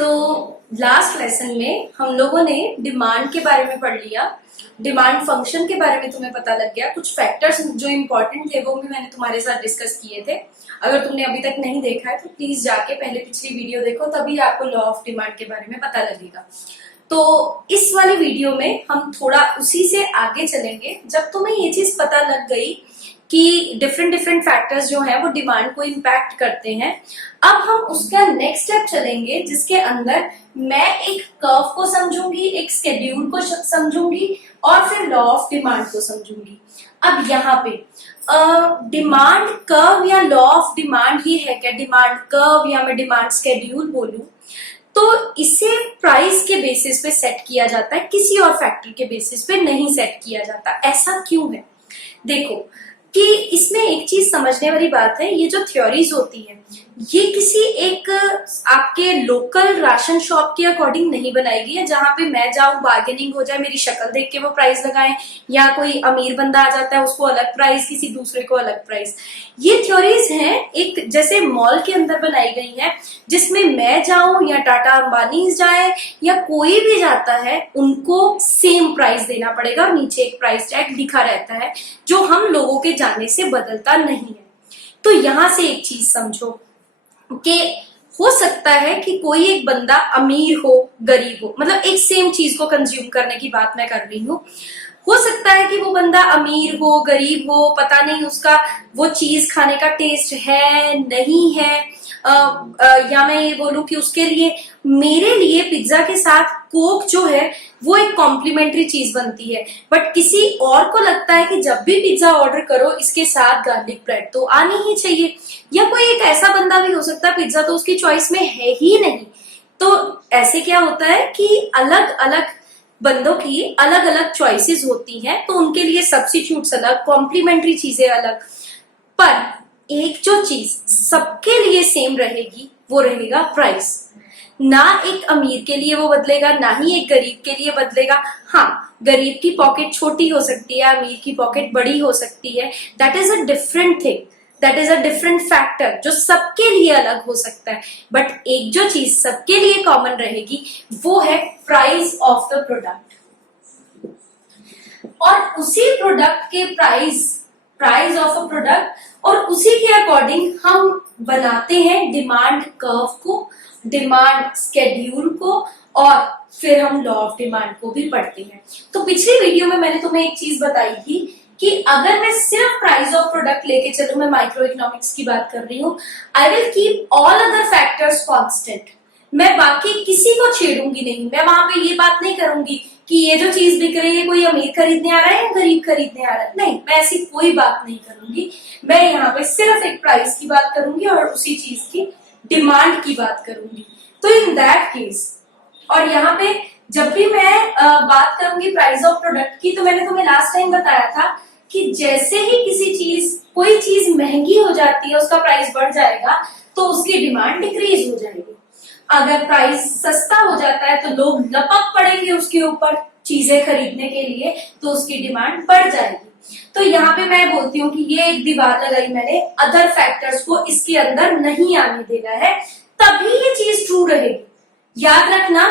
तो last lesson में हम लोगों ने डिमांड के बारे में पढ़ लिया, डिमांड फंक्शन के बारे में तुम्हें पता लग गया, कुछ फैक्टर्स जो इंपॉर्टेंट थे वो भी मैंने तुम्हारे साथ डिस्कस किए थे। अगर तुमने अभी तक नहीं देखा है तो प्लीज जाके पहले पिछली वीडियो देखो, तभी आपको लॉ ऑफ डिमांड के बारे में पता लगेगा। तो इस वाली वीडियो में हम थोड़ा उसी से आगे चलेंगे। जब तुम्हें ये चीज पता लग गई कि डिफरेंट डिफरेंट फैक्टर्स जो हैं वो डिमांड को इम्पैक्ट करते हैं, अब हम उसका नेक्स्ट स्टेप चलेंगे जिसके अंदर मैं एक कर्व को समझूंगी, एक स्केड्यूल को समझूंगी और फिर लॉ ऑफ डिमांड को समझूंगी। अब यहाँ पे डिमांड कर्व या लॉ ऑफ डिमांड ये है क्या? डिमांड कर्व या मैं डिमांड स्केड्यूल बोलूं तो इसे प्राइस के बेसिस पे सेट किया जाता है, किसी और फैक्टर के बेसिस पे नहीं सेट किया जाता। ऐसा क्यों है? देखो कि इसमें एक चीज समझने वाली बात है, ये जो थ्योरीज होती है ये किसी एक आपके लोकल राशन शॉप के अकॉर्डिंग नहीं बनाई गई है, जहां पे मैं जाऊं बार्गेनिंग हो जाए, मेरी शक्ल देख के वो प्राइस लगाएं, या कोई अमीर बंदा आ जाता है उसको अलग प्राइस, किसी दूसरे को अलग प्राइस। ये थ्योरीज हैं एक जैसे मॉल के अंदर बनाई गई है, जिसमें मैं जाऊं या टाटा अंबानी जाए या कोई भी जाता है उनको सेम प्राइस देना पड़ेगा, नीचे एक प्राइस टैग लिखा रहता है जो हम लोगों के जाने से बदलता नहीं है। तो यहां से एक चीज समझो कि हो सकता है कि कोई एक बंदा अमीर हो गरीब हो, मतलब एक सेम चीज को कंज्यूम करने की बात मैं कर रही हूँ। हो सकता है कि वो बंदा अमीर हो गरीब हो, पता नहीं उसका वो चीज खाने का टेस्ट है नहीं है, या मैं ये बोलूं कि उसके लिए मेरे लिए पिज्जा के साथ कोक जो है वो एक कॉम्प्लीमेंट्री चीज बनती है, बट किसी और को लगता है कि जब भी पिज्जा ऑर्डर करो इसके साथ गार्लिक ब्रेड तो आनी ही चाहिए। या कोई एक ऐसा बंदा भी हो सकता है पिज्जा तो उसकी चॉइस में है ही नहीं। तो ऐसे क्या होता है कि अलग अलग बंदों की अलग अलग चॉइसेस होती हैं, तो उनके लिए सब्स्टिट्यूट्स अलग, कॉम्प्लीमेंट्री चीजें अलग। पर एक जो चीज सबके लिए सेम रहेगी वो रहेगा प्राइस। ना एक अमीर के लिए वो बदलेगा, ना ही एक गरीब के लिए बदलेगा। हाँ, गरीब की पॉकेट छोटी हो सकती है, अमीर की पॉकेट बड़ी हो सकती है, that is a different thing, that is a different factor जो सबके लिए अलग हो सकता है। बट एक जो चीज सबके लिए कॉमन रहेगी वो है प्राइस ऑफ द प्रोडक्ट, और उसी प्रोडक्ट के प्राइस ऑफ अ प्रोडक्ट, और उसी के अकॉर्डिंग हम बनाते हैं डिमांड कर्व को, डिमांड स्केड्यूल को, और फिर हम लॉ ऑफ डिमांड को भी पढ़ते हैं। तो पिछली वीडियो में मैंने तुम्हें एक चीज बताई थी कि अगर मैं सिर्फ प्राइस ऑफ प्रोडक्ट लेके चलूं, मैं माइक्रो इकोनॉमिक्स की बात कर रही हूं, I will keep all other factors constant. मैं बाकी किसी को छेड़ूंगी नहीं, मैं वहां पे ये बात नहीं करूंगी कि ये जो चीज बिक रही है कोई अमीर खरीदने आ रहा है या गरीब खरीदने आ रहा है, नहीं, मैं ऐसी कोई बात नहीं करूंगी। मैं यहाँ पे सिर्फ एक प्राइस की बात करूंगी और उसी चीज की डिमांड की बात करूंगी। तो इन दैट केस, और यहाँ पे जब भी मैं बात करूंगी प्राइस ऑफ प्रोडक्ट की, तो मैंने तुम्हें लास्ट टाइम बताया था कि जैसे ही कोई चीज महंगी हो जाती है, उसका प्राइस बढ़ जाएगा तो उसकी डिमांड डिक्रीज हो जाएगी। अगर प्राइस सस्ता हो जाता है तो लोग लपक पड़ेंगे उसके ऊपर चीजें खरीदने के लिए, तो उसकी डिमांड बढ़ जाएगी। तो यहाँ पे मैं बोलती हूँ कि ये एक दीवार लगाई मैंने, अदर फैक्टर्स को इसके अंदर नहीं आने देना है, तभी ये चीज ट्रू रहेगी। याद रखना,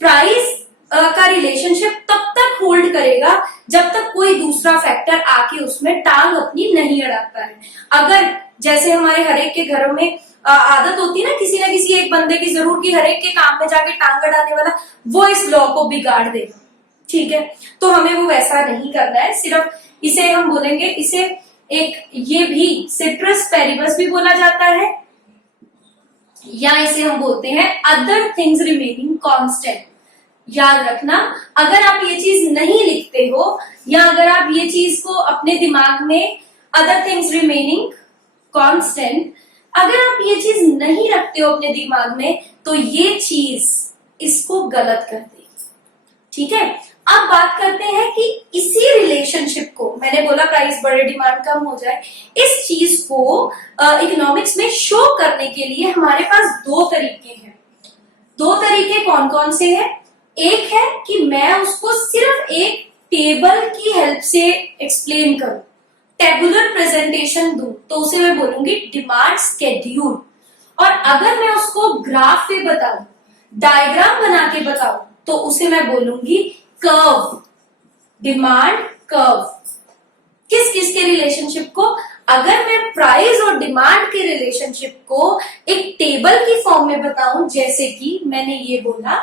प्राइस का रिलेशनशिप तब तक होल्ड करेगा जब तक कोई दूसरा फैक्टर आके उसमें टांग अपनी नहीं अड़ाता है। अगर जैसे हमारे हरेक के घरों में आदत होती है ना किसी एक बंदे की जरूर कि हरेक के काम में जाके टांग अड़ाने वाला, वो इस लॉ को बिगाड़ देगा, ठीक है? तो हमें वो वैसा नहीं करना है। सिर्फ इसे हम बोलेंगे, इसे एक ये भी सिट्रस पेरिबस भी बोला जाता है, या इसे हम बोलते हैं अदर थिंग्स रिमेनिंग कांस्टेंट। याद रखना, अगर आप ये चीज नहीं लिखते हो या अगर आप ये चीज को अपने दिमाग में अदर थिंग्स रिमेनिंग कांस्टेंट, अगर आप ये चीज नहीं रखते हो अपने दिमाग में, तो ये चीज इसको गलत कर देगी, ठीक है? अब बात करते हैं कि इसी रिलेशनशिप को, मैंने बोला प्राइस बढ़े डिमांड कम हो जाए, इस चीज को इकोनॉमिक्स में शो करने के लिए हमारे पास दो तरीके हैं। दो तरीके कौन कौन से हैं? एक है कि मैं उसको सिर्फ एक टेबल की हेल्प से एक्सप्लेन करूं, टेबुलर प्रेजेंटेशन दूं, तो उसे मैं बोलूंगी डिमांड स्केड्यूल। और अगर मैं उसको ग्राफ पे बताऊं, डायग्राम बना के बताओ तो उसे मैं बोलूंगी कर्व, डिमांड कर्व। किस किस के रिलेशनशिप को? अगर मैं प्राइस और डिमांड के रिलेशनशिप को एक टेबल की फॉर्म में बताऊं, जैसे कि मैंने ये बोला,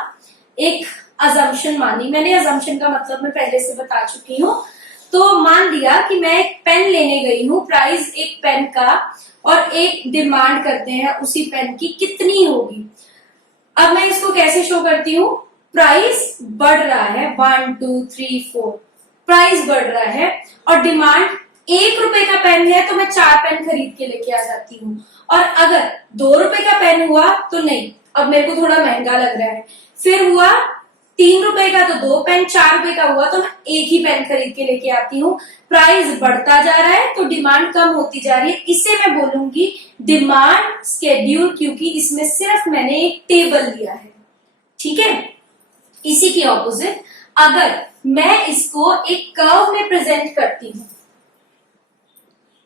एक अजम्पशन मानी, मैंने अजम्पशन का मतलब मैं पहले से बता चुकी हूं। तो मान लिया कि मैं एक पेन लेने गई हूं, प्राइस एक पेन का और एक डिमांड करते हैं उसी पेन की कितनी होगी। अब मैं इसको कैसे शो करती हूँ? प्राइस बढ़ रहा है, 1 2 3 4, प्राइस बढ़ रहा है, और डिमांड 1 रुपए का पेन है तो मैं 4 पेन खरीद के लेके आ जाती हूँ। और अगर 2 रुपए का पेन हुआ तो नहीं, अब मेरे को थोड़ा महंगा लग रहा है। फिर हुआ 3 रुपए का तो 2 पेन, 4 रुपए का हुआ तो मैं एक ही पेन खरीद के लेके आती हूँ। प्राइस बढ़ता जा रहा है तो डिमांड कम होती जा रही है। इसे मैं बोलूंगी डिमांड स्केड्यूल, क्योंकि इसमें सिर्फ मैंने एक टेबल लिया है। ठीक है। इसी के ऑपोजिट अगर मैं इसको एक कर्व में प्रेजेंट करती हूं,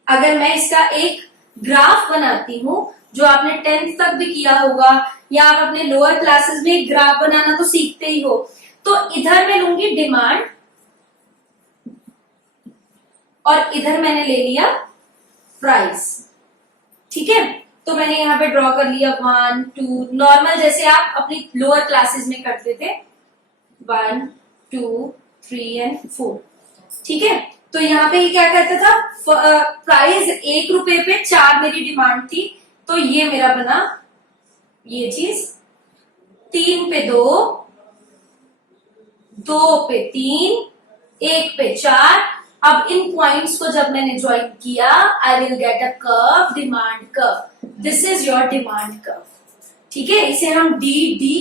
अगर मैं इसका एक ग्राफ बनाती हूं, जो आपने 10th तक भी किया होगा या आप अपने लोअर क्लासेस में ग्राफ बनाना तो सीखते ही हो, तो इधर मैं लूंगी डिमांड और इधर मैंने ले लिया प्राइस। ठीक है। तो मैंने यहाँ पे ड्रॉ कर लिया 1 2, नॉर्मल जैसे आप अपनी लोअर क्लासेस में करते थे, 1 2 3 एंड 4। ठीक है। तो यहाँ पे क्या कहता था, प्राइस 1 रुपए पे 4 मेरी डिमांड थी, तो ये मेरा बना ये चीज, 3 पे 2, 2 पे 3, 1 पे 4। अब इन पॉइंट्स को जब मैंने ज्वाइन किया, I will get a curve, demand curve. This is your demand curve. ठीक है। इसे हम डी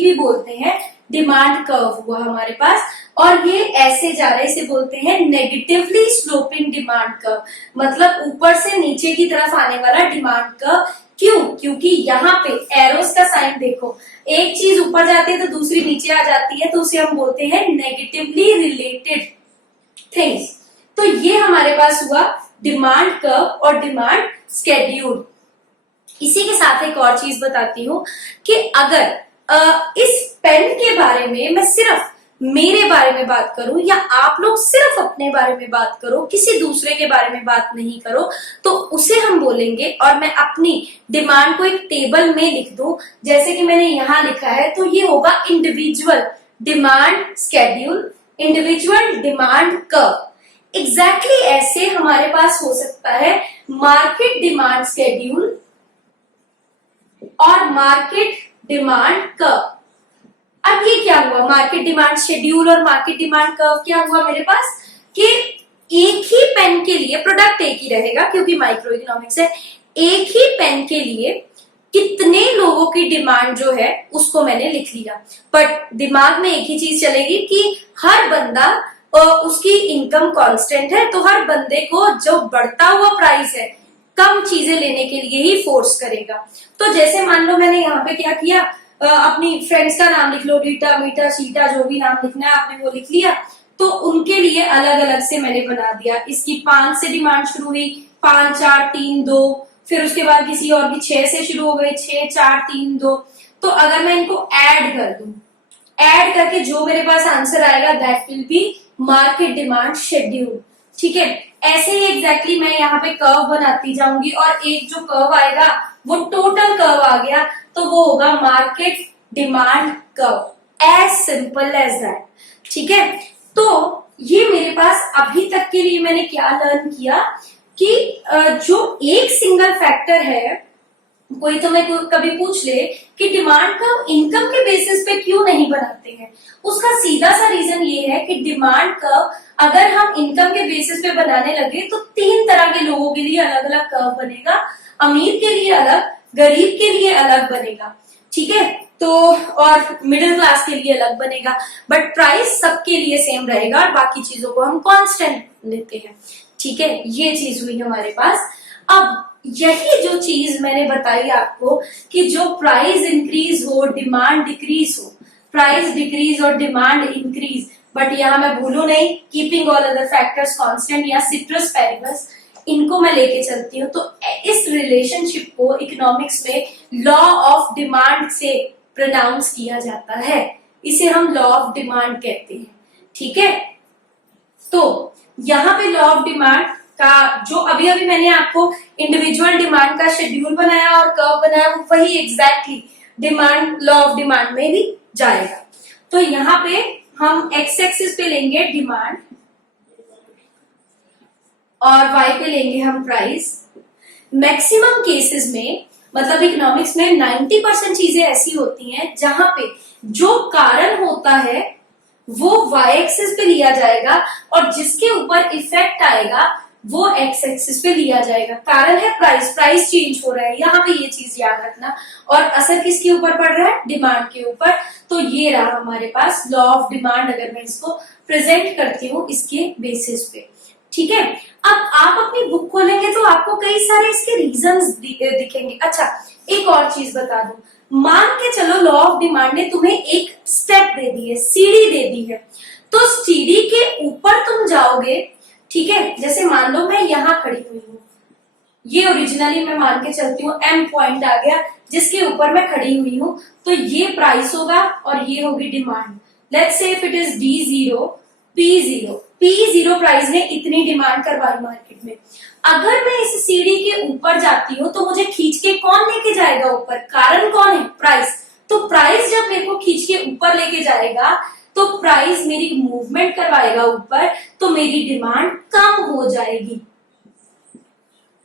भी बोलते हैं, डिमांड कर्व हुआ हमारे पास। और ये ऐसे जा रहा है, इसे बोलते हैं नेगेटिवली स्लोपिंग डिमांड कर्व, मतलब ऊपर से नीचे की तरफ आने वाला डिमांड कर्व। क्यों? क्योंकि यहाँ पे एरोस का साइन देखो, एक चीज ऊपर जाती है तो दूसरी नीचे आ जाती है, तो उसे हम बोलते हैं नेगेटिवली रिलेटेड थिंग्स। तो ये हमारे पास हुआ डिमांड कर्व और डिमांड स्केड्यूल। इसी के साथ एक और चीज बताती हूँ कि अगर इस पेन के बारे में मैं सिर्फ मेरे बारे में बात करूं, या आप लोग सिर्फ अपने बारे में बात करो, किसी दूसरे के बारे में बात नहीं करो, तो उसे हम बोलेंगे, और मैं अपनी डिमांड को एक टेबल में लिख दूं, जैसे कि मैंने यहां लिखा है, तो ये होगा individual demand schedule, individual demand curve. Exactly ऐसे हमारे पास हो सकता है मार्केट डिमांड स्केड्यूल और मार्केट डिमांड कर्व। अब ये क्या हुआ, मार्केट डिमांड शेड्यूल और मार्केट डिमांड कर्व क्या हुआ मेरे पास, कि एक ही पेन के लिए प्रोडक्ट एक ही रहेगा, क्योंकि माइक्रो इकोनॉमिक्स है, एक ही पेन के लिए कितने लोगों की डिमांड जो है उसको मैंने लिख लिया। बट दिमाग में एक ही चीज चलेगी कि हर बंदा उसकी इनकम कांस्टेंट है, तो हर बंदे को जो बढ़ता हुआ प्राइस है कम चीजें लेने के लिए ही फोर्स करेगा। तो जैसे मान लो मैंने यहाँ पे क्या किया, अपनी फ्रेंड्स का नाम लिख लो, रीटा मीटा शीटा, जो भी नाम लिखना है आपने वो लिख लिया, तो उनके लिए अलग अलग से मैंने बना दिया। इसकी 5 से डिमांड शुरू हुई, 5 4 3 2, फिर उसके बाद किसी और की 6 से शुरू हो गई, 6 4 3 2। तो अगर मैं इनको ऐड कर दूं, ऐड करके जो मेरे पास आंसर आएगा that will be market demand schedule. ठीक है। ऐसे ही एग्जैक्टली मैं यहाँ पे कर्व बनाती जाऊंगी, और एक जो कर्व आएगा वो टोटल कर्व आ गया, तो वो होगा market demand curve, as simple as that. ठीक है। तो ये मेरे पास अभी तक के लिए मैंने क्या लर्न किया कि जो एक सिंगल फैक्टर है, कोई तुम्हें कभी पूछ ले कि डिमांड कर्व इनकम के बेसिस पे क्यों नहीं बनाते हैं, उसका सीधा सा रीजन ये है कि डिमांड कर्व अगर हम इनकम के बेसिस पे बनाने लगे तो 3 तरह के लोगों के लिए अलग अलग कर्व बनेगा, अमीर के लिए अलग, गरीब के लिए अलग बनेगा। ठीक है। तो और मिडिल क्लास के लिए अलग बनेगा, बट प्राइस सबके लिए सेम रहेगा और बाकी चीजों को हम कांस्टेंट लेते हैं। ठीक है। ये चीज हुई हमारे पास। अब यही जो चीज मैंने बताई आपको कि जो प्राइस इंक्रीज हो, डिमांड डिक्रीज हो, प्राइस डिक्रीज और डिमांड इंक्रीज, बट यहाँ मैं भूलू नहीं keeping all other factors constant या सिट्रस पेरिबस, इनको मैं लेके चलती हूँ। तो इस रिलेशनशिप को इकोनॉमिक्स में लॉ ऑफ डिमांड से प्रोनाउंस किया जाता है। इसे हम लॉ ऑफ डिमांड कहते हैं। ठीक है, तो यहाँ पे लॉ ऑफ डिमांड का जो अभी अभी मैंने आपको इंडिविजुअल डिमांड का शेड्यूल बनाया और कर्व बनाया, वही exactly demand law of demand में भी जाएगा। तो यहाँ पे हम एक्स एक्सिस पे लेंगे डिमांड और वाई पे लेंगे हम प्राइस। मैक्सिमम केसेस में, मतलब इकोनॉमिक्स में 90% चीजें ऐसी होती हैं जहां पे जो कारण होता है वो वाई एक्सिस पे लिया जाएगा और जिसके ऊपर इफेक्ट आएगा वो एक्स एक्सिस पे लिया जाएगा। कारण है प्राइस, प्राइस चेंज हो रहा है, यहाँ पे ये चीज याद रखना। और असर किसके ऊपर पड़ रहा है? डिमांड के ऊपर। तो ये रहा हमारे पास लॉ ऑफ डिमांड, अगर मैं इसको प्रेजेंट करती हूँ इसके बेसिस पे। ठीक है, अब आप अपनी बुक खोलेंगे तो आपको कई सारे इसके रीजंस दिखेंगे। अच्छा, एक और चीज बता दूं, मान के चलो लॉ ऑफ डिमांड ने तुम्हें एक स्टेप दे दी है, सीढ़ी दे दी है, तो सीढ़ी के ऊपर तुम जाओगे। ठीक है, जैसे मान लो मैं यहाँ खड़ी हुई हूँ, ये ओरिजिनली मैं मान के चलती हूँ एम पॉइंट आ गया जिसके ऊपर मैं खड़ी हुई हूँ, तो ये प्राइस होगा और ये होगी demand. Let's say if it is D0 P0 price ने इतनी डिमांड करवाई मार्केट में। अगर मैं इस सीढ़ी के ऊपर जाती हूँ तो मुझे खींच के कौन लेके जाएगा ऊपर? कारण कौन है? प्राइस। तो प्राइस जब मेरे को खींच के ऊपर लेके जाएगा तो प्राइस मेरी मूवमेंट करवाएगा ऊपर, तो मेरी डिमांड कम हो जाएगी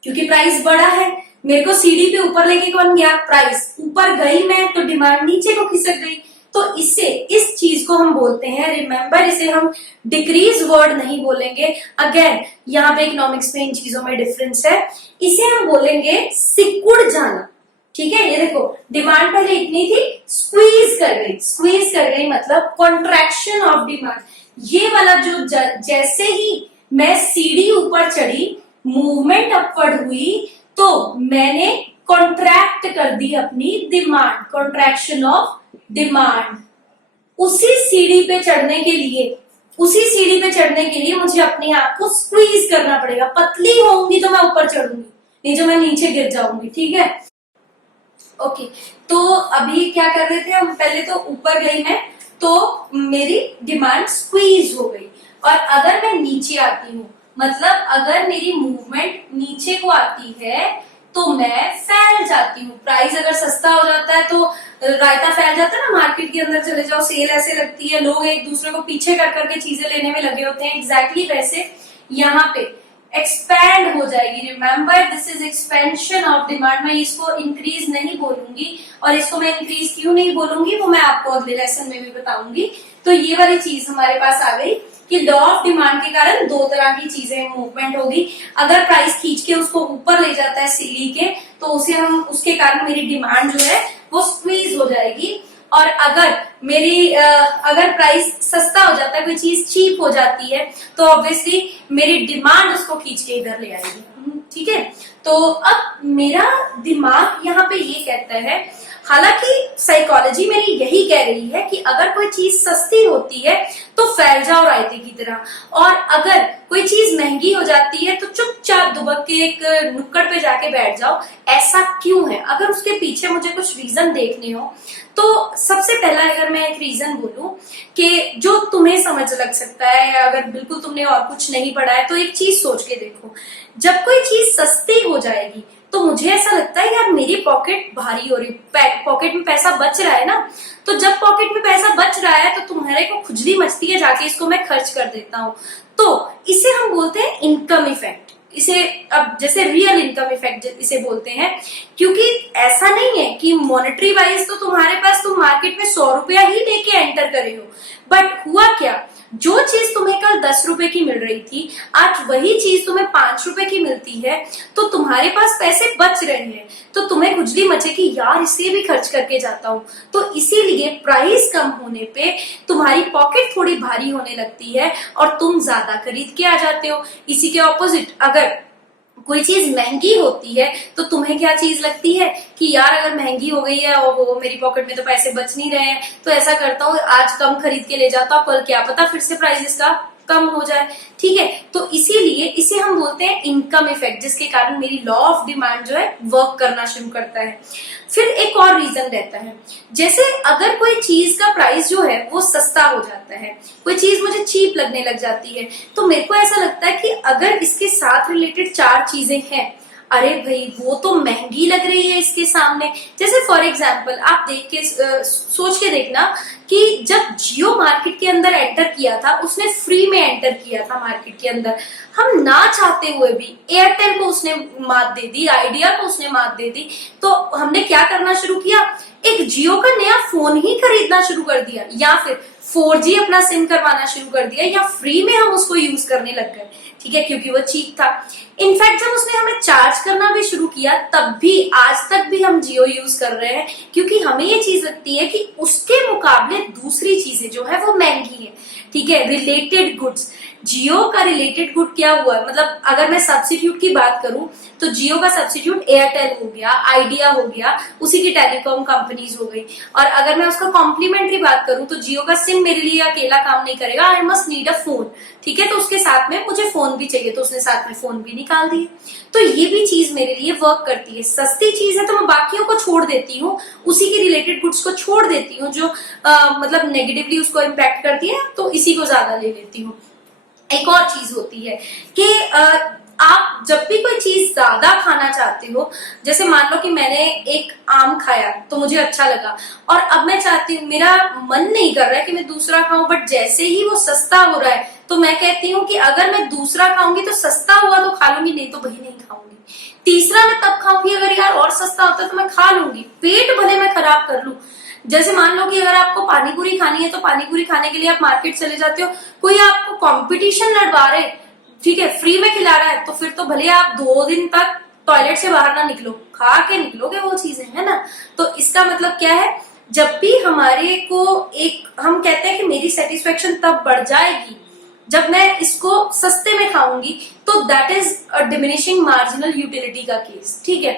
क्योंकि प्राइस बड़ा है। मेरे को सीढ़ी पे ऊपर लेके कौन गया? प्राइस। ऊपर गई मैं तो डिमांड नीचे को खिसक गई। तो इससे इस चीज को हम बोलते हैं, रिमेंबर, इसे हम डिक्रीज वर्ड नहीं बोलेंगे। अगेन यहाँ पे इकोनॉमिक्स में इन चीजों में डिफरेंस है। इसे हम बोलेंगे सिकुड़ जाना। ठीक है, ये देखो डिमांड पहले इतनी थी, स्क्वीज कर गई। स्क्वीज कर गई मतलब कॉन्ट्रैक्शन ऑफ डिमांड। ये वाला जो जैसे ही मैं सीढ़ी ऊपर चढ़ी, मूवमेंट अपवर्ड हुई, तो मैंने कॉन्ट्रैक्ट कर दी अपनी डिमांड, कॉन्ट्रैक्शन ऑफ डिमांड। उसी सीढ़ी पे चढ़ने के लिए मुझे अपने आप को स्क्वीज करना पड़ेगा। पतली होंगी तो मैं ऊपर चढ़ूंगी, नहीं तो मैं नीचे गिर जाऊंगी। ठीक है, ओके। तो अभी क्या कर रहे थे हम? पहले तो ऊपर गई मैं तो मेरी डिमांड स्क्वीज हो गई, और अगर मैं नीचे आती हूँ, मतलब अगर मेरी मूवमेंट नीचे को आती है तो मैं फैल जाती हूँ। प्राइस अगर सस्ता हो जाता है तो रायता फैल जाता है ना, मार्केट के अंदर चले जाओ, सेल ऐसे लगती है, लोग एक दूसरे को पीछे कर करके चीजें लेने में लगे होते हैं। एग्जैक्टली वैसे यहाँ पे एक्सपैंड हो जाएगी। Remember, this is expansion of demand. मैं इसको इंक्रीज नहीं बोलूंगी, और इसको मैं इंक्रीज क्यों नहीं बोलूंगी वो मैं आपको अगले लेसन में भी बताऊंगी। तो ये वाली चीज हमारे पास आ गई कि लॉ ऑफ डिमांड के कारण दो तरह की चीजें मूवमेंट होगी। अगर प्राइस खींच के उसको ऊपर ले जाता है सीढ़ी के, तो उसके कारण मेरी डिमांड जो है वो स्क्वीज हो जाएगी। और अगर प्राइस सस्ता हो जाता है, कोई चीज चीप हो जाती है, तो ऑब्वियसली मेरी डिमांड उसको खींच के इधर ले आएगी। ठीक है, तो अब मेरा दिमाग यहाँ पे ये कहता है, हालांकि साइकोलॉजी मेरी यही कह रही है कि अगर कोई चीज सस्ती होती है तो फैल जाओ रायते की तरह, और अगर कोई चीज महंगी हो जाती है तो चुपचाप दुबक के एक नुक्कड़ पे जाके बैठ जाओ। ऐसा क्यों है? अगर उसके पीछे मुझे कुछ रीजन देखने हो, तो सबसे पहला अगर मैं एक रीजन बोलूं कि जो तुम्हें समझ लग सकता है, अगर बिल्कुल तुमने और कुछ नहीं पढ़ा है तो एक चीज सोच के देखो। जब कोई चीज सस्ती हो जाएगी तो मुझे ऐसा लगता है यार मेरी पॉकेट भारी हो रही, पॉकेट में पैसा बच रहा है ना, तो जब पॉकेट में पैसा बच रहा है तो तुम्हारे को खुजली मचती है, जाके इसको मैं खर्च कर देता हूँ। तो इसे हम बोलते हैं इनकम इफेक्ट। इसे अब जैसे रियल इनकम इफेक्ट इसे बोलते हैं, क्योंकि ऐसा नहीं है कि मॉनेटरी वाइज तो तुम्हारे पास तुम मार्केट में 100 रुपया ही लेके एंटर करे हो, बट हुआ क्या, जो चीज तुम्हें कल 10 रुपए की मिल रही थी आज वही चीज तुम्हें 5 रुपए की मिलती है, तो तुम्हारे पास पैसे बच रहे हैं, तो तुम्हें खुजली मचे कि यार इसे भी खर्च करके जाता हूँ। तो इसीलिए प्राइस कम होने पे तुम्हारी पॉकेट थोड़ी भारी होने लगती है और तुम ज्यादा खरीद के आ जाते हो। इसी के ऑपोजिट, अगर कोई चीज महंगी होती है तो तुम्हें क्या चीज लगती है कि यार अगर महंगी हो गई है और वो मेरी पॉकेट में तो पैसे बच नहीं रहे हैं, तो ऐसा करता हूँ आज कम खरीद के ले जाता हूँ, कल क्या पता फिर से प्राइस इसका कम हो जाए, ठीक है। तो इसीलिए इसे हम बोलते हैं इनकम इफेक्ट, जिसके कारण मेरी लॉ ऑफ डिमांड जो है वर्क करना शुरू करता है। फिर एक और रीजन रहता है, जैसे अगर कोई चीज का प्राइस जो है वो सस्ता हो जाता है, कोई चीज मुझे चीप लगने लग जाती है, तो मेरे को ऐसा लगता है कि अगर इसके साथ रिलेटेड 4 चीजें हैं, अरे भाई वो तो महंगी लग रही है इसके सामने। जैसे फॉर एग्जाम्पल आप देख के सोच के देखना कि जब जियो मार्केट के अंदर एंटर किया था, उसने फ्री में एंटर किया था मार्केट के अंदर, हम ना चाहते हुए भी एयरटेल को उसने मात दे दी, आइडिया को उसने मात दे दी, तो हमने क्या करना शुरू किया, एक जियो का नया फोन ही खरीदना शुरू कर दिया, या फिर 4G अपना सिम करवाना शुरू कर दिया, या फ्री में हम उसको यूज करने लग गए, ठीक है, क्योंकि वो चीप था। इनफैक्ट जब उसने हमें चार्ज करना भी शुरू किया, तब भी आज तक भी हम जियो यूज कर रहे हैं, क्योंकि हमें ये चीज लगती है कि उसके मुकाबले दूसरी चीजें जो है वो महंगी है, ठीक है। रिलेटेड गुड्स, जियो का रिलेटेड गुड क्या हुआ, मतलब अगर मैं सब्सिट्यूट की बात करूं तो जियो का सब्सिट्यूट एयरटेल हो गया, आइडिया हो गया, उसी की टेलीकॉम कंपनीज हो गई। और अगर मैं उसका कॉम्प्लीमेंट्री बात करूं तो जियो का सिम मेरे लिए अकेला काम नहीं करेगा, I must need a phone, ठीक है, तो उसके साथ में मुझे फोन भी चाहिए, तो उसने साथ में फोन भी निकाल दिए। तो ये भी चीज मेरे लिए वर्क करती है, सस्ती चीज है तो मैं बाकियों को छोड़ देती हूँ, उसी की रिलेटेड गुड्स को छोड़ देती हूँ जो मतलब नेगेटिवली उसको इम्पैक्ट करती है, तो इसी को ज्यादा ले लेती हूँ। एक और चीज होती है कि आप जब भी कोई चीज ज्यादा खाना चाहते हो, जैसे मान लो कि मैंने एक आम खाया तो मुझे अच्छा लगा, और अब मैं चाहती हूँ, मेरा मन नहीं कर रहा है कि मैं दूसरा खाऊं, बट जैसे ही वो सस्ता हो रहा है तो मैं कहती हूँ कि अगर मैं दूसरा खाऊंगी तो सस्ता हुआ तो खा लूंगी, नहीं तो वही नहीं खाऊंगी। तीसरा मैं तब खाऊंगी अगर यार और सस्ता होता तो मैं खा लूंगी, पेट भले मैं खराब कर लूं। जैसे मान लो कि अगर आपको पानी पूरी खानी है तो पानी पूरी खाने के लिए आप मार्केट चले जाते हो, कोई आपको कंपटीशन लड़वा रहे, ठीक है, फ्री में खिला रहा है, तो फिर तो भले आप 2 दिन तक टॉयलेट से बाहर ना निकलो, खा के निकलोगे वो चीजें, है ना। तो इसका मतलब क्या है, जब भी हमारे को एक, हम कहते हैं कि मेरी सेटिस्फेक्शन तब बढ़ जाएगी जब मैं इसको सस्ते में खाऊंगी, तो that is a diminishing marginal utility का केस, ठीक है।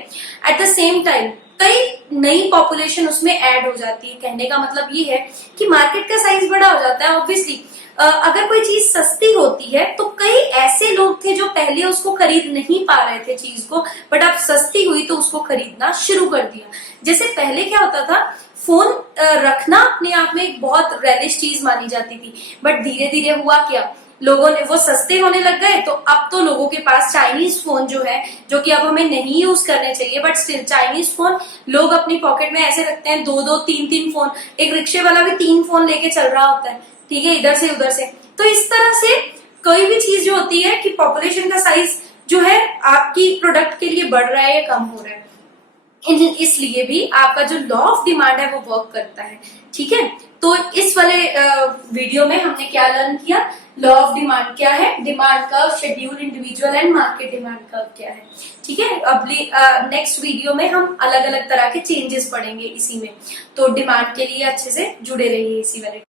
एट द सेम टाइम कई नई पॉपुलेशन उसमें ऐड हो जाती है, कहने का मतलब ये है कि मार्केट का साइज बड़ा हो जाता है। ऑब्वियसली अगर कोई चीज सस्ती होती है तो कई ऐसे लोग थे जो पहले उसको खरीद नहीं पा रहे थे चीज को, बट अब सस्ती हुई तो उसको खरीदना शुरू कर दिया। जैसे पहले क्या होता था, फोन रखना अपने आप में एक बहुत रेलिश चीज मानी जाती थी, बट धीरे धीरे हुआ क्या, लोगों ने वो सस्ते होने लग गए, तो अब तो लोगों के पास चाइनीज फोन जो है, जो कि अब हमें नहीं यूज करने चाहिए, बट स्टिल चाइनीज फोन लोग अपनी पॉकेट में ऐसे रखते हैं, 2-2 3-3 फोन, एक रिक्शे वाला भी 3 फोन लेके चल रहा होता है, ठीक है, इधर से उधर से। तो इस तरह से कोई भी चीज जो होती है कि पॉपुलेशन का साइज जो है आपकी प्रोडक्ट के लिए बढ़ रहा है या कम हो रहा है, इसलिए भी आपका जो लॉ ऑफ डिमांड है वो वर्क करता है, ठीक है। तो इस वाले वीडियो में हमने क्या लर्न किया, लॉ ऑफ डिमांड क्या है, demand curve, schedule, individual and market demand curve क्या है, ठीक है। अब नेक्स्ट वीडियो में हम अलग अलग तरह के चेंजेस पढ़ेंगे इसी में, तो डिमांड के लिए अच्छे से जुड़े रहिए इसी वाले